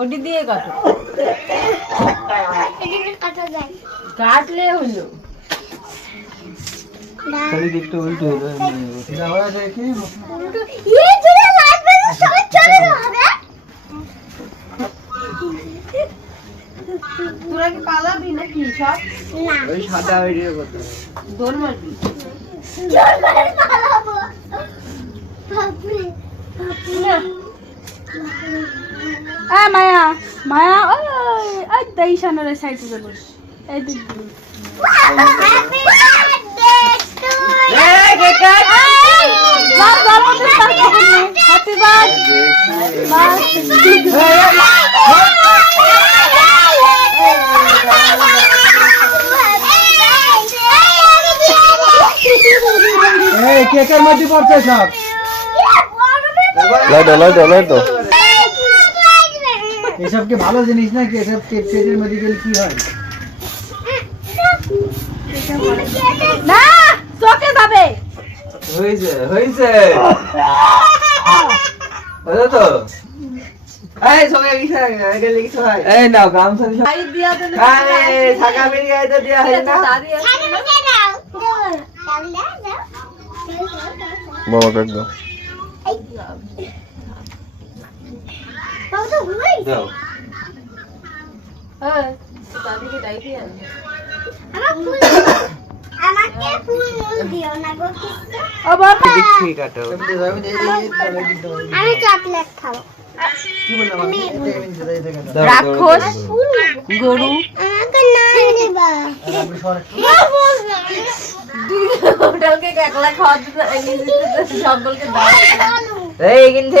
ওটি দিয়ে কাটো, কাটলে হলো। খালি দিকটা উল্টো হলো তোরা কি পালাবি নাকি সব? ওই সাদা ভিডিও করতে দৌড় মারবি? মায়া মায়া ওই দেইশানের সাইডে যাবো এই দিক হ্যাপি এই কেকের মধ্যে পড়ছে সব লাইটো এসব কি ভালো জিনিস নাকি? এসব কেক কেকের মধ্যে গেলে কি হয়? না চোখে যাবে হয়েছে হয়েছে হলো তো। এই সবাই কিছু হয় এই নাও গামছা ভাই দিয়া দেন। থাকা বেরিয়ে গাইতে দেওয়া হয় না। দাঁড়িয়ে বাবা একদম দাও হ্যাঁ দাদিকে ডাইতে আনবে। ও বাবা ঠিক কাটো আমি চকলেট খাবো। কি বললাম আমি? রাক্ষস গরু আমাকে না দেবা। হোটেলকে একলা খাওয়া দিতে সকলকে দাও। এই কিন্তু